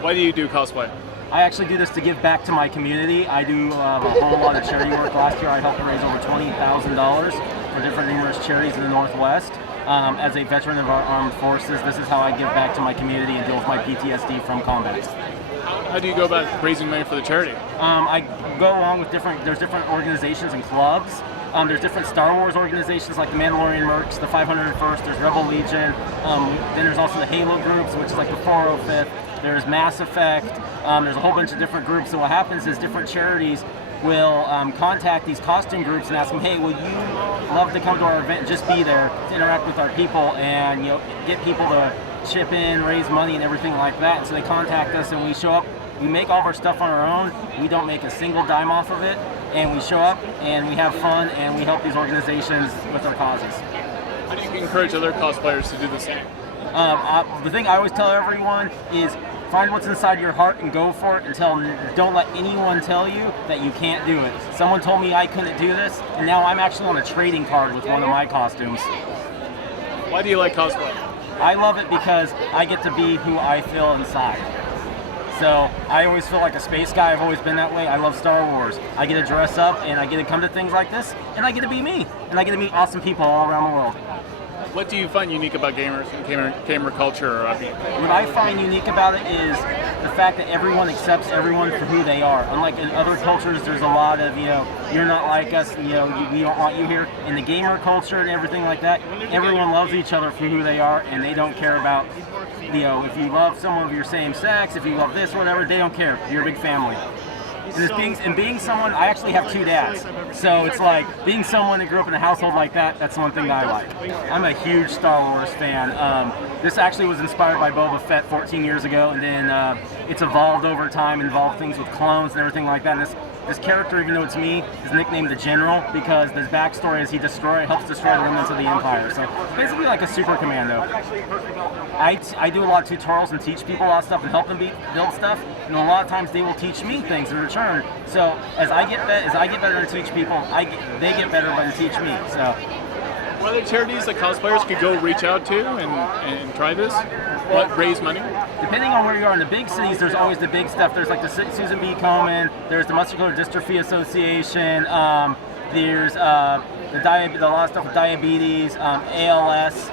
Why do you do cosplay? I actually do this to give back to my community. I do a whole lot of charity work. Last year I helped raise over $20,000 for different numerous charities in the Northwest. As a veteran of our armed forces, this is how I give back to my community and deal with my PTSD from combat. How do you go about raising money for the charity? I go along with there's different organizations and clubs. There's different Star Wars organizations like the Mandalorian Mercs, the 501st, there's Rebel Legion, then there's also the Halo groups, which is like the 405th, there's Mass Effect, there's a whole bunch of different groups. So what happens is different charities will contact these costume groups and ask them, hey, will you love to come to our event and just be there to interact with our people and get people to chip in, raise money and everything like that. And so they contact us and we show up. We make all of our stuff on our own. We don't make a single dime off of it. And we show up and we have fun and we help these organizations with their causes. How do you encourage other cosplayers to do the same? The thing I always tell everyone is find what's inside your heart and go for it until don't let anyone tell you that you can't do it. Someone told me I couldn't do this and now I'm actually on a trading card with one of my costumes. Why do you like cosplay? I love it because I get to be who I feel inside. So I always feel like a space guy. I've always been that way. I love Star Wars. I get to dress up and I get to come to things like this and I get to be me. And I get to meet awesome people all around the world. What do you find unique about gamers and gamer culture? What I find unique about it is the fact that everyone accepts everyone for who they are. Unlike in other cultures, there's a lot of, you're not like us, we don't want you here. In the gamer culture and everything like that, everyone loves each other for who they are and they don't care about, if you love someone of your same sex, if you love this, whatever, they don't care. You're a big family. And being someone, I actually have two dads. So it's like being someone that grew up in a household like that, that's one thing that I like. I'm a huge Star Wars fan. This actually was inspired by Boba Fett 14 years ago, and then it's evolved over time, involved things with clones and everything like that. And this character, even though it's me, is nicknamed the General because his backstory is he helps destroy the remnants of the Empire. So basically like a super commando. I do a lot of tutorials and teach people a lot of stuff and help them build stuff. And a lot of times they will teach me things in return. So as I get better to teach people, they get better to teach me. So. What other charities that cosplayers could go reach out to and try this? Raise money? Depending on where you are in the big cities, there's always the big stuff. There's like the Susan B. Komen, there's the Muscular Dystrophy Association, there's a lot of stuff with diabetes, ALS.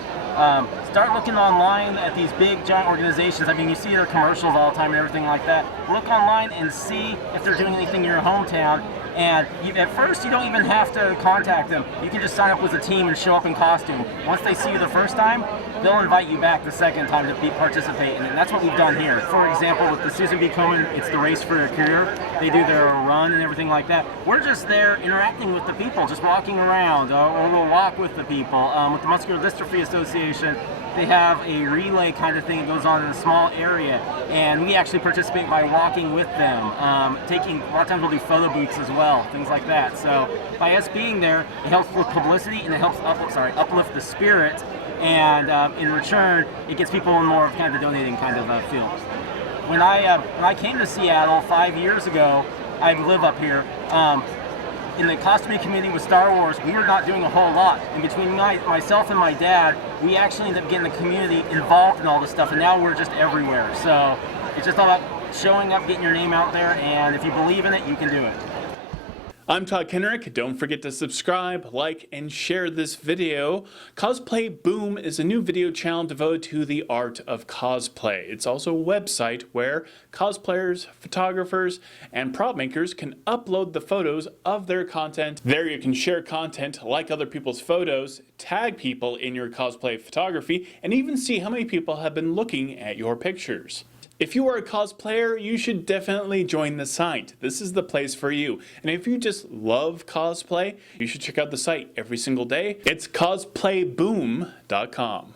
Start looking online at these big giant organizations. I mean, you see their commercials all the time and everything like that. Look online and see if they're doing anything in your hometown. And at first, you don't even have to contact them. You can just sign up with a team and show up in costume. Once they see you the first time, they'll invite you back the second time to participate. And that's what we've done here. For example, with the Susan B. Komen, it's the Race for a Career. They do their run and everything like that. We're just there interacting with the people, just walking around, or we'll walk with the people. With the Muscular Dystrophy Association, they have a relay kind of thing that goes on in a small area, and we actually participate by walking with them. A lot of times we'll do photo booths as well, things like that. So by us being there, it helps with publicity and it helps uplift the spirit, and in return, it gets people in more of kind of the donating kind of field. When I came to Seattle 5 years ago, I live up here. In the costuming community with Star Wars, we were not doing a whole lot. And between myself and my dad, we actually ended up getting the community involved in all this stuff, and now we're just everywhere. So it's just all about showing up, getting your name out there, and if you believe in it, you can do it. I'm Todd Kenrick. Don't forget to subscribe, like, and share this video. Cosplay Boom is a new video channel devoted to the art of cosplay. It's also a website where cosplayers, photographers, and prop makers can upload the photos of their content. There you can share content, like other people's photos, tag people in your cosplay photography, and even see how many people have been looking at your pictures. If you are a cosplayer, you should definitely join the site. This is the place for you. And if you just love cosplay, you should check out the site every single day. It's cosplayboom.com.